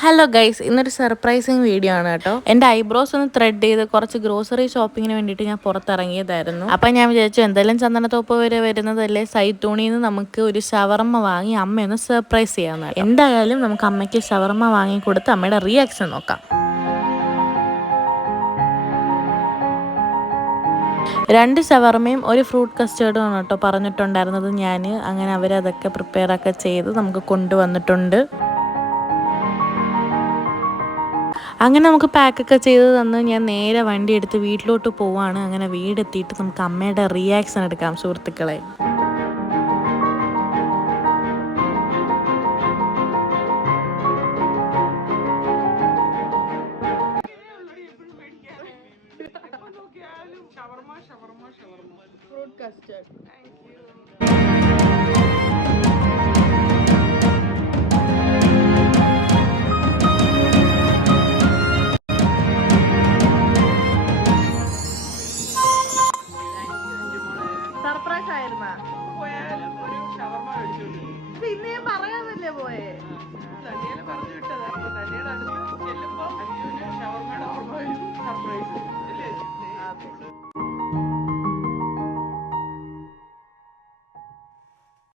Hello guys, ഇന്നൊരു surprising video ആണ് കേട്ടോ. എൻ്റെ ഐബ്രോസ് ഒന്ന് ത്രെഡ് ചെയ്ത് കുറച്ച് ഗ്രോസറി ഷോപ്പിങ്ങിന് വേണ്ടിയിട്ട് ഞാൻ പുറത്തിറങ്ങിയതായിരുന്നു. അപ്പം ഞാൻ വിചാരിച്ചു എന്തായാലും ചന്ദനത്തോപ്പ് വരെ വരുന്നതല്ലേ, സൈത്തൂണിയിൽ നിന്ന് നമുക്ക് ഒരു ഷവർമ്മ വാങ്ങി അമ്മയൊന്ന് സർപ്രൈസ് ചെയ്യാമെന്ന്. എന്തായാലും നമുക്ക് അമ്മയ്ക്ക് ഷവർമ്മ വാങ്ങി കൊടുത്ത് അമ്മയുടെ റിയാക്ഷൻ നോക്കാം. 2 ഷവർമയും ഒരു ഫ്രൂട്ട് കസ്റ്റേർഡും ആണ് കേട്ടോ പറഞ്ഞിട്ടുണ്ടായിരുന്നത് ഞാൻ. അങ്ങനെ അവരതൊക്കെ പ്രിപ്പയർ ഒക്കെ ചെയ്ത് നമുക്ക് കൊണ്ടുവന്നിട്ടുണ്ട്. അങ്ങനെ നമുക്ക് പാക്കൊക്കെ ചെയ്ത് തന്ന് ഞാൻ നേരെ വണ്ടി എടുത്ത് വീട്ടിലോട്ട് പോവാണ്. അങ്ങനെ വീടെത്തിയിട്ട് നമുക്ക് അമ്മയുടെ റിയാക്ഷൻ എടുക്കാം സുഹൃത്തുക്കളെ. Fruit custard. സർപ്രൈസ് ആയിരുന്നാ? പോയാലും ഒരു ഷവർമ്മ മേടിച്ചോണ്ട് ഇന്ന് ഞാൻ പറയാതല്ലേ പോയേ. തന്നെയാണ് പറഞ്ഞു വിട്ടത്. തന്നെയുടെ അടുത്ത് ചെല്ലുമ്പോ അഞ്ജുവിന് ഷവർമ്മയുടെ ഓർമ്മ വരും. സർപ്രൈസ്